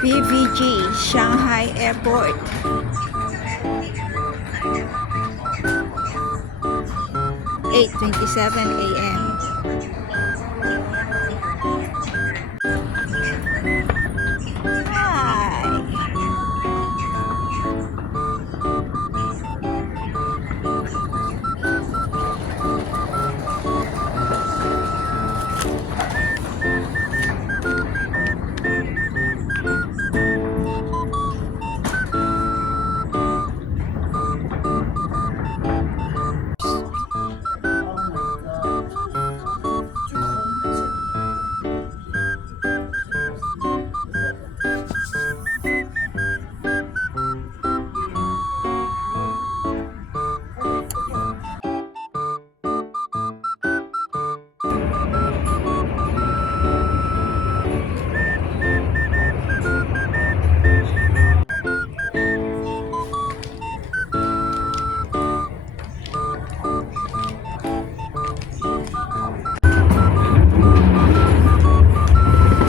PVG Shanghai Airport. 8:27 a.m. Hi.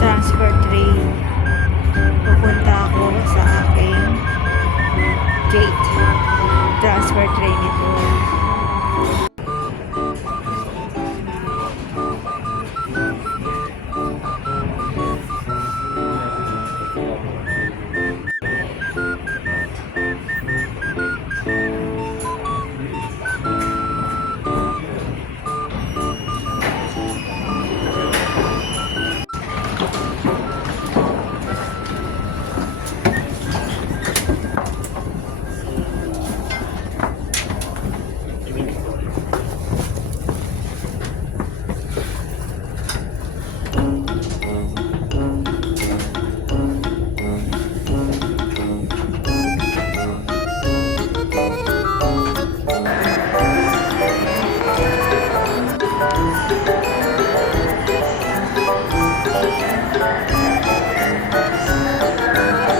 Transfer train. Pupunta ako sa aking gate. Transfer train ito.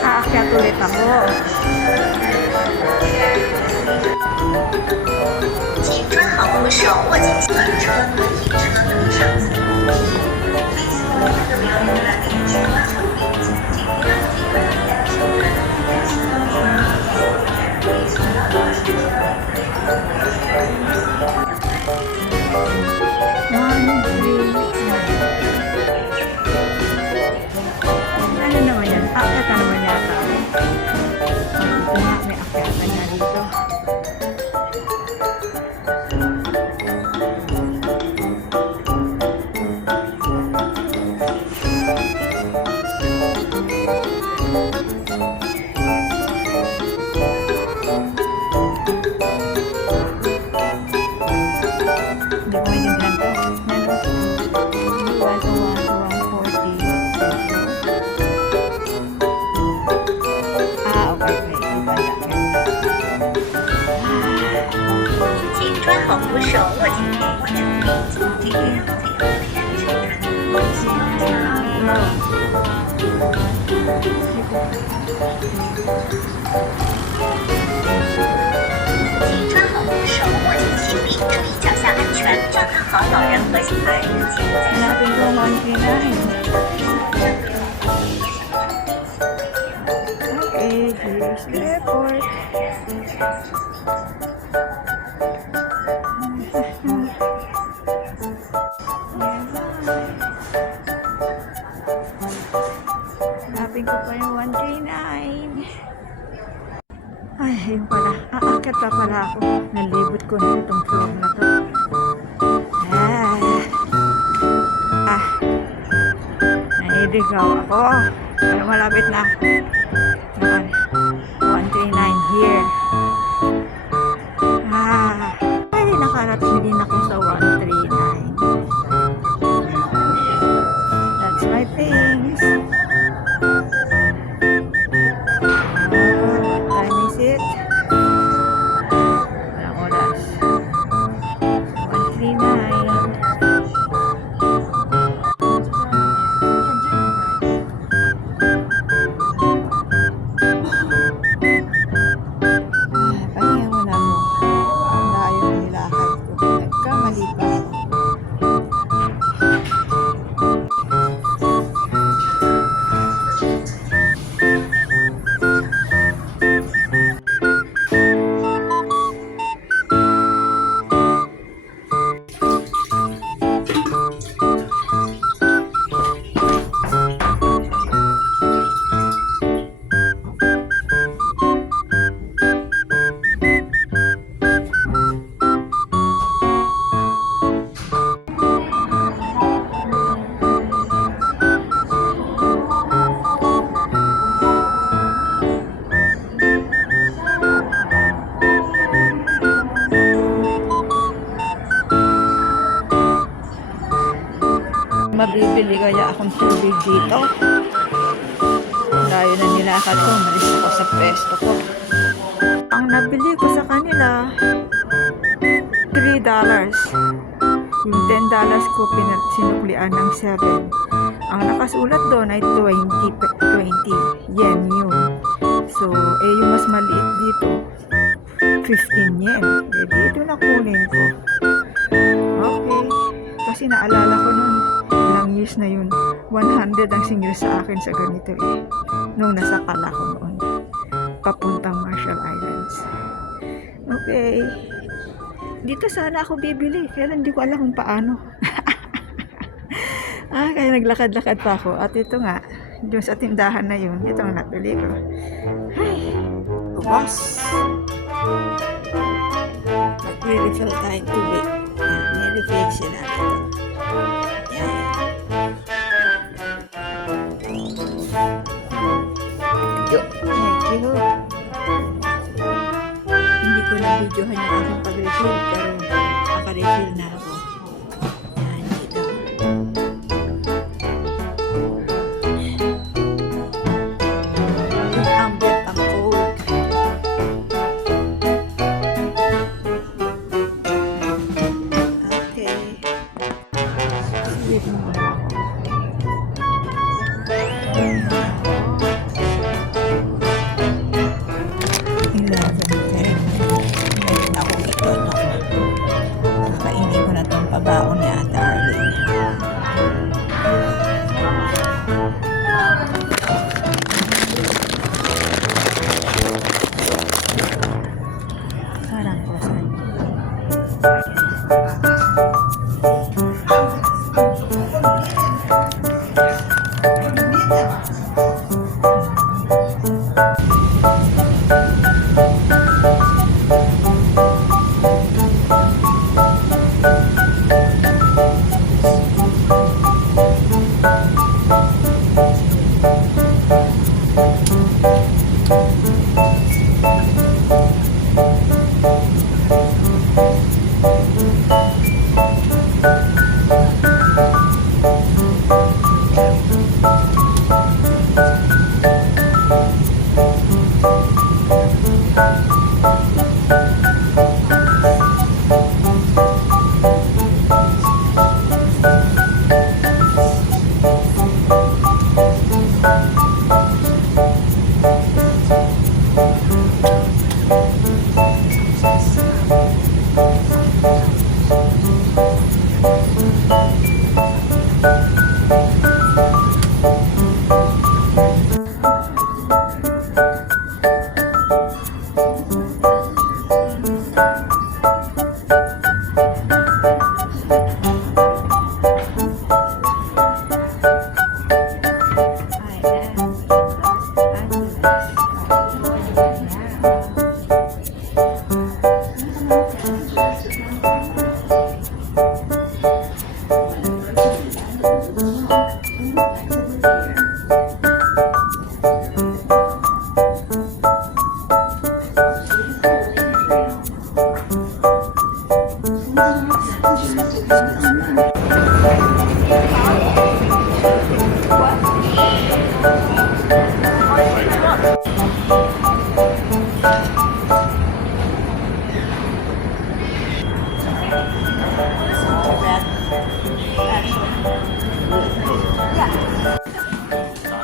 Aakyat ulit ako. 请抓好扶手，握紧行车和停车等上层。每次我们都要用来给警察球迷进行这个样子的练习。Ano naman yan? Aakyat ka naman yata. Ito nga, may akyatan na dito. Hindi ko maintindihan to. Okay. 请抓好扶手，握紧扶手，这个样子的练习。请抓好扶手，握紧行李，注意脚下安全，照看好老人和小孩，请勿在 Hanapin ko ang 139. Okay, here's the airport. Hanapin ko pa yung 139. Ay, yun pala. Aakyat pa pala ako. Nalibot ko na itong floor na to. Naidigaw ako. Pero malapit na. Yan. 139 here. Ay, nakarating din ako sa 139. That's my things. What time is it? Walang oras. 139. akong tubig dito. Layo na nilakad ko, malis ako sa pwesto ko. Ang nabili ko sa kanila, $3. Yung $10 ko sinuklian ng 7. Ang nakasulat doon ay 20 yen yun. So, yung mas maliit dito, 15 yen. Dito na kunin ko. Okay. Kasi naalala ko noon, ilang years na yun, 100 ang senior sa akin sa ganito nung nasakal ako noon. Papuntang Marshall Islands. Okay. Dito sana ako bibili. Kaya hindi ko alam kung paano. Kaya naglakad-lakad pa ako. At ito nga, doon sa tindahan na yun, ito ang napili ko. Ay, ubos. Mag-refill tayong tubig. Yan, may refill sila dito. Yan. Thank you. Hindi ko na videohan yung aking pag-refill, pero naka-refill na ako. Yan, dito. Yung ambient ang cold. Okay. Wait mo na ako. 11:10. Ngayon na akong ito. Kakainin ko na itong pabaon ni Ate Arlene. Parang croissant.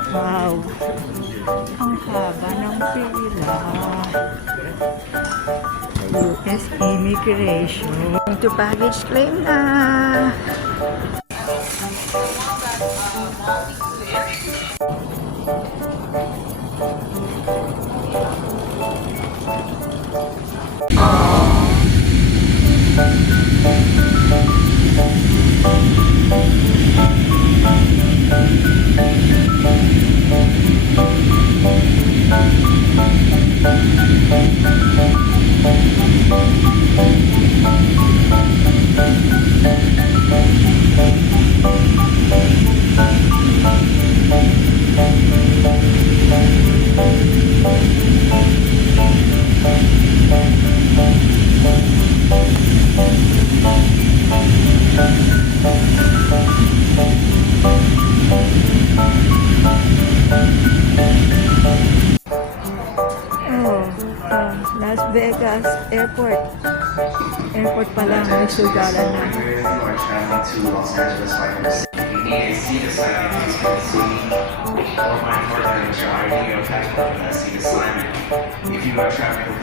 Wow! Ang haba ng pila. US Immigration. To baggage claim na. Vegas Airport. Airport pa lang, may sugalan na. You are traveling to Los Angeles by yourself. You need a seat assignment, please come see me. Or my partner in your ID or passport for that seat assignment. If you are traveling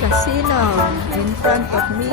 Casino in front of me.